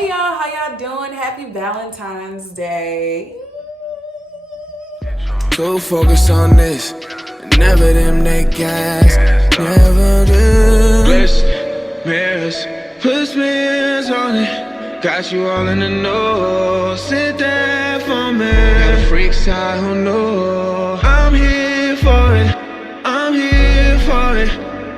Hey y'all, how y'all doing? Happy Valentine's Day. Go focus on this. Never them they gas. Never them. Blessed mirrors. Put spins on it. Got you all in the know. Sit there for me. Got freaks out who know. I'm here for it. I'm here for it.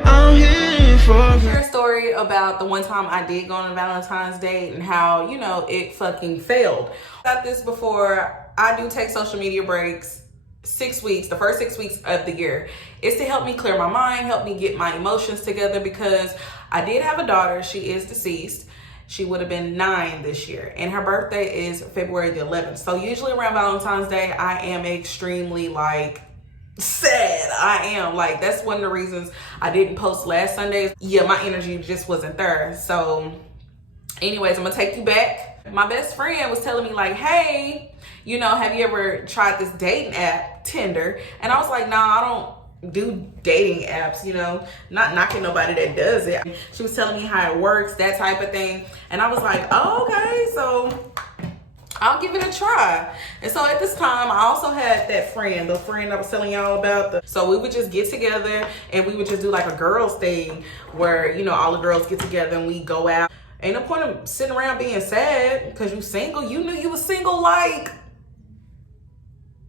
I'm here for it. Share a story about the one time I did go on a Valentine's date and how, you know, it fucking failed. Got this before. I do take social media breaks 6 weeks, the first 6 weeks of the year. It's to help me clear my mind, help me get my emotions together, because I did have a daughter. She is deceased. She would have been 9 this year, and her birthday is February the 11th. So usually around Valentine's Day, I am extremely sad. I am that's one of the reasons I didn't post last Sunday. Yeah, my energy just wasn't there. So anyways, I'm gonna take you back. My best friend was telling me hey, you know, have you ever tried this dating app, Tinder? And I was like, nah, I don't do dating apps, you know, not knocking nobody that does it. She was telling me how it works, that type of thing. And I was like, oh, okay, so I'll give it a try. And so at this time, I also had that friend, the friend I was telling y'all about. So we would just get together and we would just do a girls thing where, you know, all the girls get together and we go out. Ain't no point of sitting around being sad because you single. You knew you was single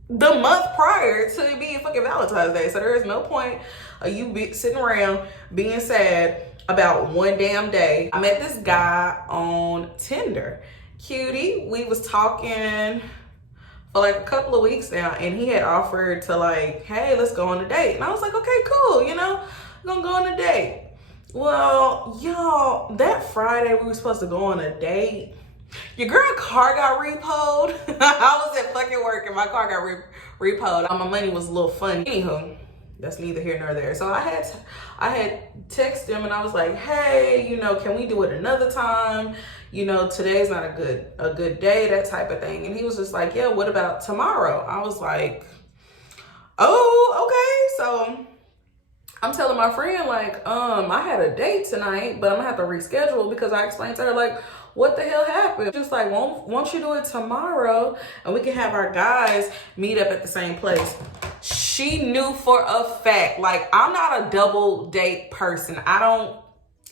the month prior to it being fucking Valentine's Day. So there is no point of you sitting around being sad about one damn day. I met this guy on Tinder. Cutie, we was talking for a couple of weeks now, and he had offered to hey, let's go on a date. And I was like, okay, cool, you know, we're gonna go on a date. Well, y'all, that Friday we were supposed to go on a date. Your girl car got repoed. I was at fucking work and my car got repoed. My money was a little funny. Anywho, that's neither here nor there. So I had texted him and I was like, hey, you know, can we do it another time? You know, today's not a good day, that type of thing. And he was just like, yeah, what about tomorrow? I was like, oh, okay. So I'm telling my friend I had a date tonight, but I'm gonna have to reschedule because I explained to her what the hell happened? Just won't you do it tomorrow and we can have our guys meet up at the same place. She knew for a fact, I'm not a double date person.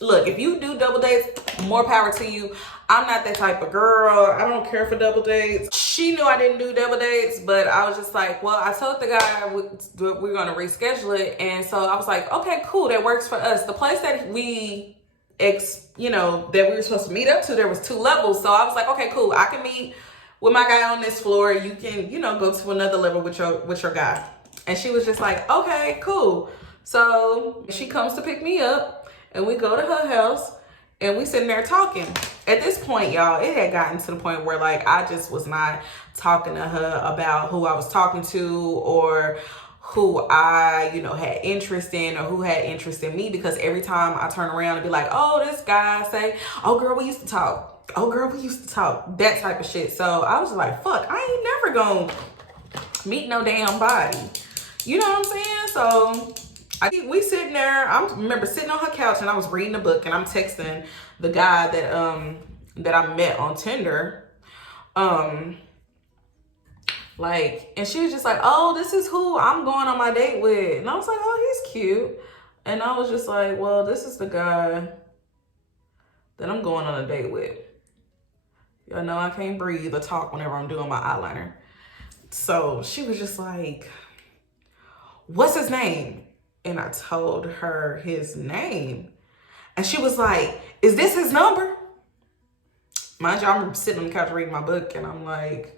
Look, if you do double dates, more power to you. I'm not that type of girl. I don't care for double dates. She knew I didn't do double dates, but I was just well, I told the guy we're gonna reschedule it. And so I was like, okay, cool, that works for us. The place that we that we were supposed to meet up to, there was 2 levels. So I was like, okay, cool, I can meet with my guy on this floor. You can, go to another level with your guy. And she was just like, okay, cool. So she comes to pick me up and we go to her house and we sitting there talking. At this point, y'all, it had gotten to the point where I just was not talking to her about who I was talking to or who I, had interest in or who had interest in me, because every time I turn around and be like, oh, this guy say, oh girl, we used to talk. Oh girl, we used to talk. That type of shit. So I was just like, fuck, I ain't never gonna meet no damn body. You know what I'm saying? So we sitting there. I remember sitting on her couch and I was reading a book and I'm texting the guy that I met on Tinder. And she was just like, oh, this is who I'm going on my date with. And I was like, oh, he's cute. And I was just like, well, this is the guy that I'm going on a date with. Y'all know I can't breathe or talk whenever I'm doing my eyeliner. So she was just like, what's his name? And I told her his name. And she was like, is this his number? Mind you, I'm sitting on the couch reading my book and I'm like,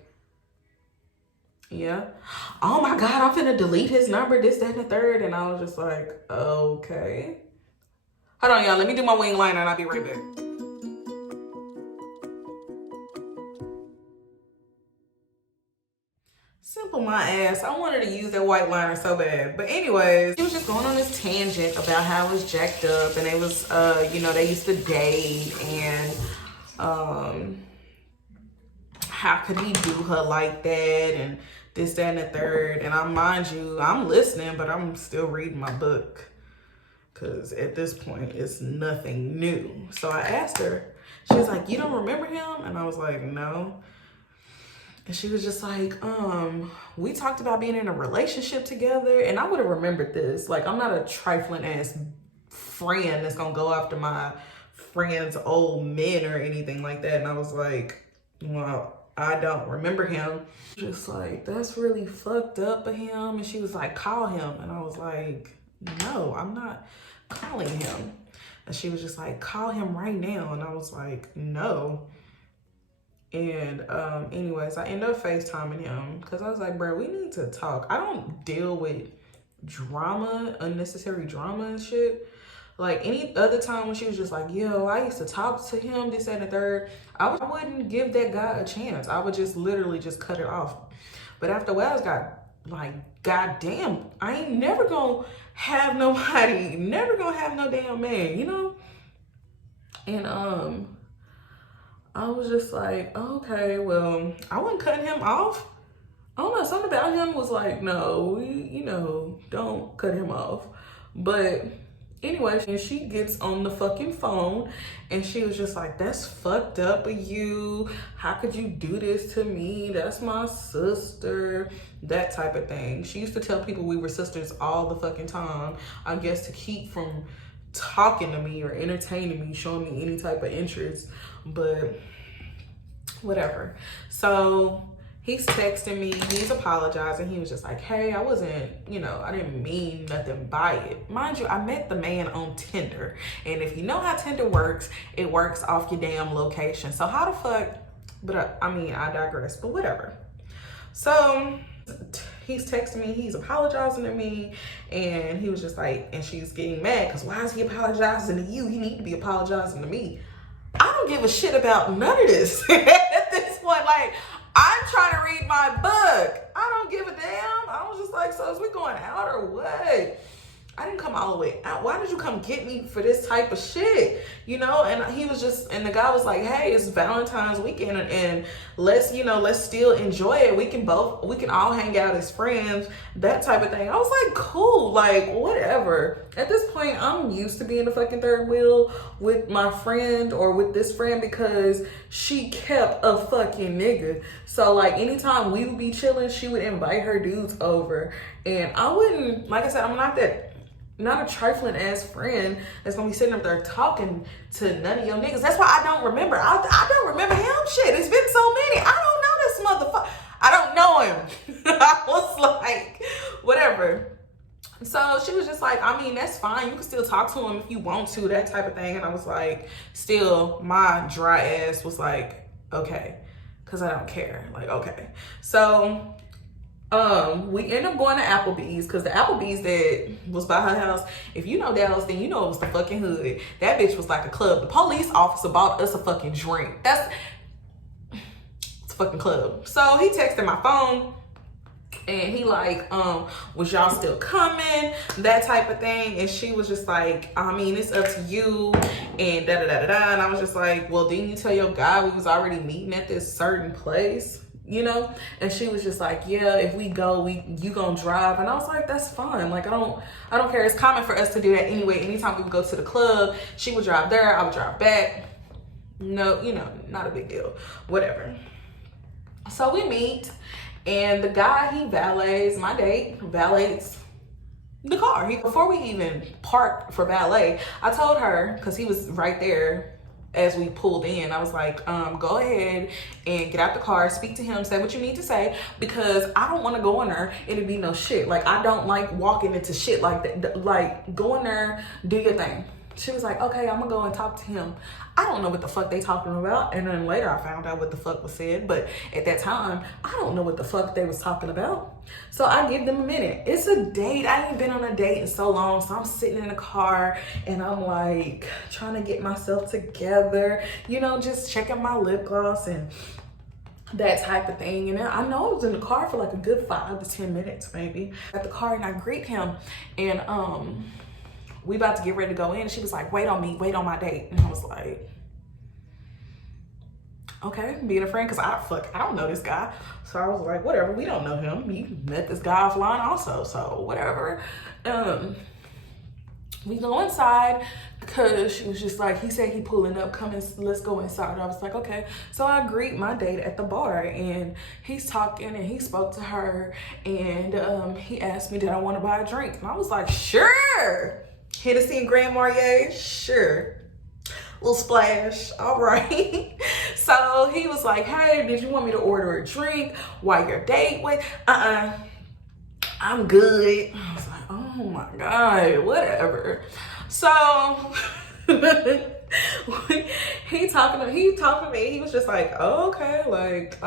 yeah. Oh my God, I'm finna delete his number, this, that, and the third. And I was just like, okay. Hold on, y'all. Let me do my wing liner and I'll be right back. Simple my ass. I wanted to use that white liner so bad. But anyways, he was just going on this tangent about how it was jacked up and they was, they used to date and how could he do her like that and this, that, and the third. And mind you, I'm listening, but I'm still reading my book because at this point, it's nothing new. So I asked her, She was like, you don't remember him? And I was like, no. And she was just like, we talked about being in a relationship together. And I would have remembered this. Like, I'm not a trifling ass friend that's gonna go after my friend's old men or anything like that. And I was like, well, I don't remember him. Just like, that's really fucked up of him. And she was like, call him. And I was like, no, I'm not calling him. And she was just like, call him right now. And I was like, no. And anyways, I ended up FaceTiming him because I was like, bro, we need to talk. I don't deal with drama, unnecessary drama and shit. Like any other time when she was just like, yo, I used to talk to him, this, that, and the third, I wouldn't give that guy a chance. I would just literally just cut it off. But after a while, I got like, goddamn, I ain't never gonna have nobody, never gonna have no damn man, you know? And I was just like, okay, well, I wasn't cutting him off. I don't know, something about him was like, no, you know, don't cut him off. But anyway, and she gets on the fucking phone and she was just like, that's fucked up of you. How could you do this to me? That's my sister. That type of thing. She used to tell people we were sisters all the fucking time. I guess to keep from talking to me or entertaining me, showing me any type of interest. But whatever. So he's texting me, he's apologizing. He was just like, hey, I wasn't, you know, I didn't mean nothing by it. Mind you, I met the man on Tinder. And if you know how Tinder works, it works off your damn location. So how the fuck, but I mean, I digress, but whatever. So he's texting me, he's apologizing to me, and he was just like, and she's getting mad because why is he apologizing to you? He need to be apologizing to me. I don't give a shit about none of this at this point. Like, I'm trying to read my book. I don't give a damn. I was just like, so is we going out or what? I didn't come all the way out. Why did you come get me for this type of shit? You know? And he was just, and the guy was like, hey, it's Valentine's weekend and let's, you know, let's still enjoy it. We can all hang out as friends, that type of thing. I was like, cool, like, whatever. At this point, I'm used to being the fucking third wheel with my friend or with this friend because she kept a fucking nigga. So, like, anytime we would be chilling, she would invite her dudes over. And I wouldn't, like I said, I'm not a trifling ass friend that's gonna be sitting up there talking to none of your niggas. That's why I don't remember. I don't remember him. Shit, it's been so many. I don't know this motherfucker. I don't know him. I was like, whatever. So she was just like, I mean, that's fine. You can still talk to him if you want to, that type of thing. And I was like, still, my dry ass was like, okay, because I don't care. Like, okay. So we ended up going to Applebee's because the Applebee's that was by her house, if you know Dallas, then you know it was the fucking hood. That bitch was like a club. The police officer bought us a fucking drink. It's a fucking club. So he texted my phone and he like, was y'all still coming? That type of thing. And she was just like, I mean, it's up to you and da-da-da-da-da. And I was just like, well, didn't you tell your guy we was already meeting at this certain place? You know? And she was just like, yeah, if we go, you gonna drive. And I was like, that's fine. Like, I don't care. It's common for us to do that anyway. Anytime we would go to the club, she would drive there, I would drive back. No, you know, not a big deal. Whatever. So we meet, and the guy, he valets my date, valets the car. Before we even parked for valet, I told her, because he was right there as we pulled in, I was like, go ahead and get out the car, speak to him, say what you need to say, because I don't want to go in there and it be no shit. Like, I don't like walking into shit like that. Like, go in there, do your thing. She was like, okay, I'm gonna go and talk to him. I don't know what the fuck they talking about. And then later I found out what the fuck was said. But at that time, I don't know what the fuck they was talking about. So I give them a minute. It's a date. I ain't been on a date in so long. So I'm sitting in the car and I'm like trying to get myself together. You know, just checking my lip gloss and that type of thing. And I know I was in the car for like a good 5 to 10 minutes maybe. At the car and I greet him and we about to get ready to go in. She was like, wait on me, wait on my date. And I was like, okay, being a friend, because I don't know this guy. So I was like, whatever, we don't know him. You met this guy offline also, so whatever. We go inside. Cause she was just like, he said he pulling up, come in, let's go inside. I was like, okay. So I greet my date at the bar, and he's talking, and he spoke to her, and he asked me, did I want to buy a drink? And I was like, sure. Hennessy and Grand Marnier, sure. Little splash, all right. So he was like, hey, did you want me to order a drink while your date wait? I'm good. I was like, oh my God, whatever. So he talking to me. He was just like, oh, okay, like,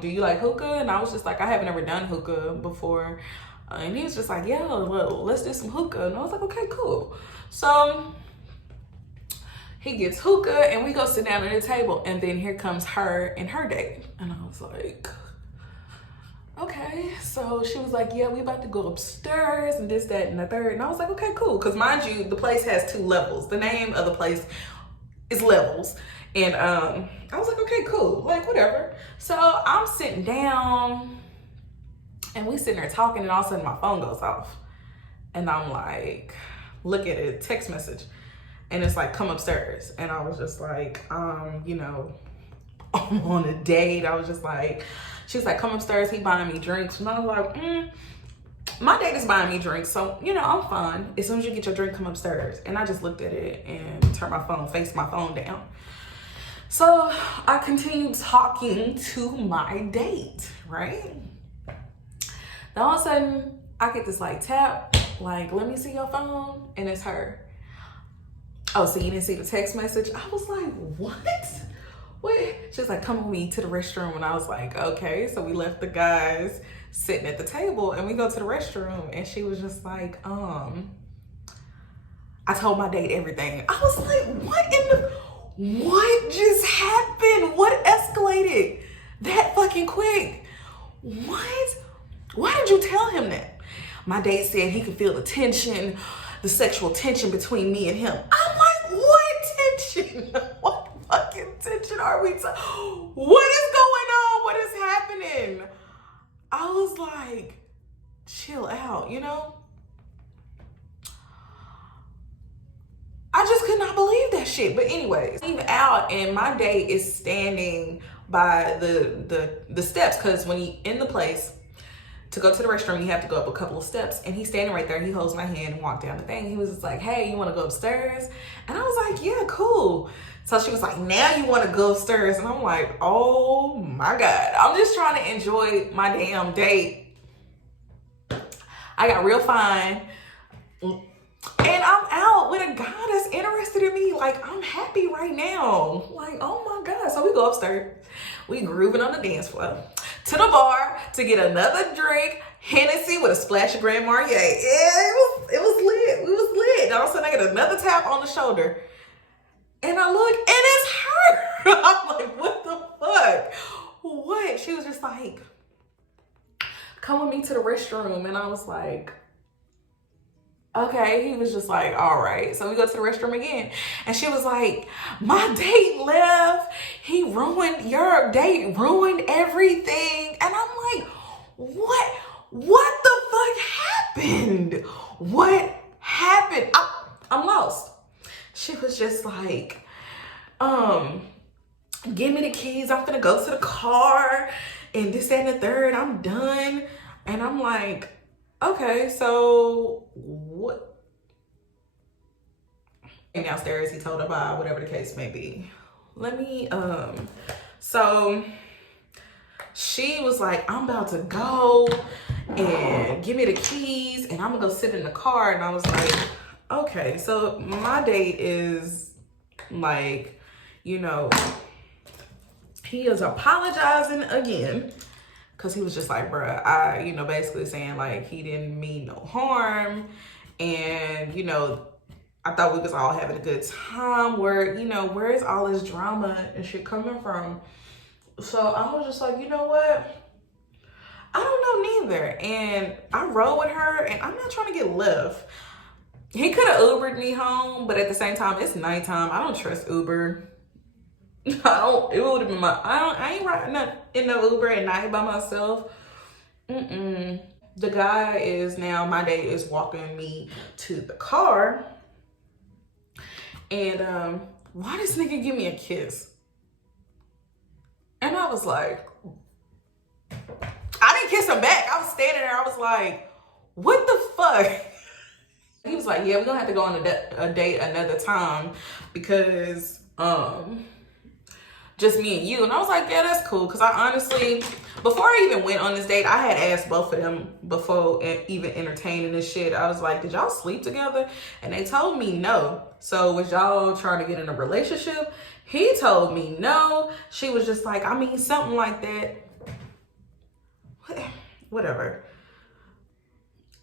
do you like hookah? And I was just like, I haven't ever done hookah before. And he was just like, yeah, well, let's do some hookah. And I was like, okay, cool. So he gets hookah and we go sit down at the table, and then here comes her and her date. And I was like, okay. So she was like, yeah, we about to go upstairs and this, that, and the third. And I was like, okay, cool. Because mind you, the place has 2 levels. The name of the place is Levels. And I was like, okay, cool. Like, whatever. So I'm sitting down and we sitting there talking, and all of a sudden my phone goes off. And I'm like, look at it, text message. And it's like, come upstairs. And I was just like, you know, I'm on a date. I was just like, she was like, come upstairs, he buying me drinks. And I was like, my date is buying me drinks, so, you know, I'm fine. As soon as you get your drink, come upstairs. And I just looked at it and turned my phone, faced my phone down. So I continued talking to my date, right? Then all of a sudden, I get this like tap, like, let me see your phone. And it's her. Oh, so you didn't see the text message? I was like, what? What? She's like, come with me to the restroom. And I was like, okay. So we left the guys sitting at the table and we go to the restroom, and she was just like, I told my date everything. I was like, what just happened? What escalated that fucking quick? What? Why did you tell him that? My date said he could feel the tension, the sexual tension between me and him. I'm like, what tension? What fucking tension are we what is going on? What is happening? I was like, chill out, you know? I just could not believe that shit. But anyways, I'm out, and my date is standing by the steps, because when you in the place, to go to the restroom, you have to go up a couple of steps. And he's standing right there. He holds my hand and walked down the thing. He was just like, hey, you want to go upstairs? And I was like, yeah, cool. So she was like, now you want to go upstairs? And I'm like, oh my God. I'm just trying to enjoy my damn date. I got real fine. And I'm out with a guy that's interested in me. Like, I'm happy right now. Like, oh my God. So we go upstairs. We grooving on the dance floor. To the bar to get another drink, Hennessy with a splash of Grand Marnier. Yeah, it was lit. We was lit. And all of a sudden I get another tap on the shoulder. And I look, and it's her. I'm like, what the fuck? What? She was just like, come with me to the restroom. And I was like, okay. He was just like, all right. So we go to the restroom again. And she was like, my date left. He ruined your date, ruined everything. And I'm like, what? What the fuck happened? What happened? I'm lost. She was just like, give me the keys. I'm gonna go to the car and this, that, and the third. I'm done. And I'm like, okay, so what? And downstairs, he told her bye, whatever the case may be. Let me, so she was like, I'm about to go and give me the keys and I'm gonna go sit in the car. And I was like, okay. So my date is like, you know, he is apologizing again. Cause he was just like, bruh, you know, basically saying like he didn't mean no harm. And, you know, I thought we was all having a good time. Where, you know, where is all this drama and shit coming from? So I was just like, you know what? I don't know neither. And I rode with her and I'm not trying to get left. He could have Ubered me home, but at the same time, it's nighttime. I don't trust Uber. It would have been I ain't riding in no Uber at night by myself. The guy is now, my date is walking me to the car. And why this nigga give me a kiss? And I was like, I didn't kiss him back. I was standing there. I was like, what the fuck? He was like, yeah, we're gonna have to go on a date another time because just me and you. And I was like, yeah, that's cool. Because I honestly, before I even went on this date, I had asked both of them before even entertaining this shit. I was like, did y'all sleep together? And they told me no. So was y'all trying to get in a relationship? He told me no. She was just like, I mean, something like that. Whatever.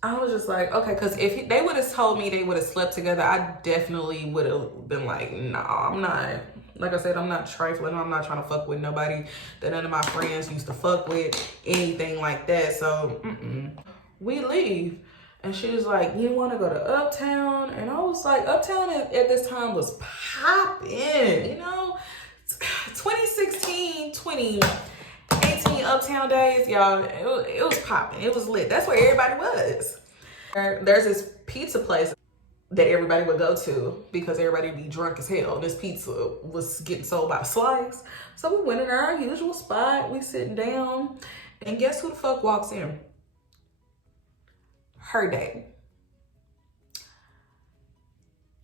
I was just like, okay, because if they would have told me they would have slept together, I definitely would have been like, nah, I'm not. Like I said, I'm not trifling. I'm not trying to fuck with nobody that none of my friends used to fuck with, anything like that. So, we leave. And she was like, you want to go to Uptown? And I was like, Uptown at this time was popping, you know? 2016, 2018 Uptown days, y'all, it was popping. It was lit. That's where everybody was. There's this pizza place that everybody would go to because everybody would be drunk as hell. This pizza was getting sold by the slice. So we went in our usual spot. We sitting down. And guess who the fuck walks in? Her date.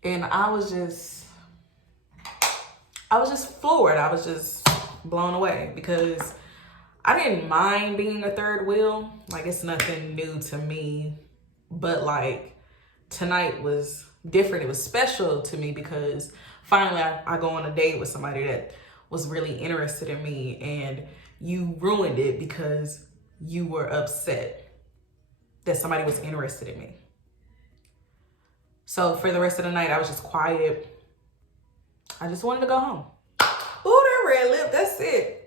And I was just floored. I was just blown away because I didn't mind being a third wheel. Like, it's nothing new to me. But like, tonight was different. It was special to me because finally I go on a date with somebody that was really interested in me, and you ruined it because you were upset that somebody was interested in me. So for the rest of the night, I was just quiet. I just wanted to go home. Ooh, that red lip, that's it.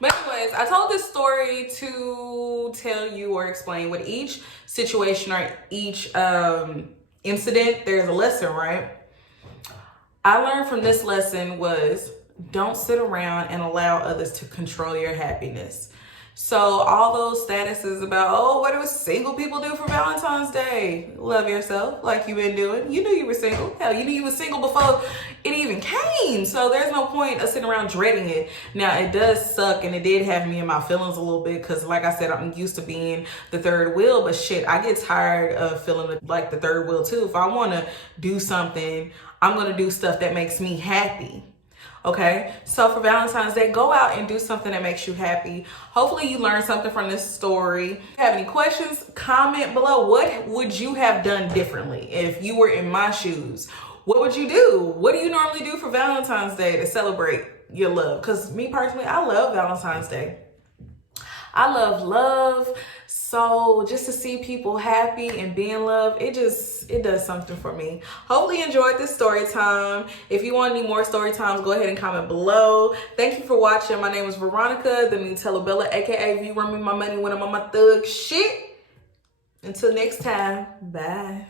But anyways, I told this story to tell you or explain with each situation or each incident, there's a lesson, right? I learned from this lesson was don't sit around and allow others to control your happiness. So all those statuses about, oh, what do single people do for Valentine's Day? Love yourself like you've been doing. You knew you were single. Hell, you knew you were single before it even came. So there's no point of sitting around dreading it. Now, it does suck, and it did have me in my feelings a little bit because, like I said, I'm used to being the third wheel. But shit, I get tired of feeling like the third wheel too. If I want to do something, I'm going to do stuff that makes me happy. Okay, so for Valentine's Day, go out and do something that makes you happy. Hopefully you learned something from this story. If you have any questions, comment below. What would you have done differently if you were in my shoes? What would you do? What do you normally do for Valentine's Day to celebrate your love? Because me personally, I love Valentine's Day. I love love. So just to see people happy and be in love, it does something for me. Hopefully you enjoyed this story time. If you want any more story times, go ahead and comment below. Thank you for watching. My name is Veronica, the NutellaBella, aka if you run me my money when I'm on my thug shit. Until next time, bye.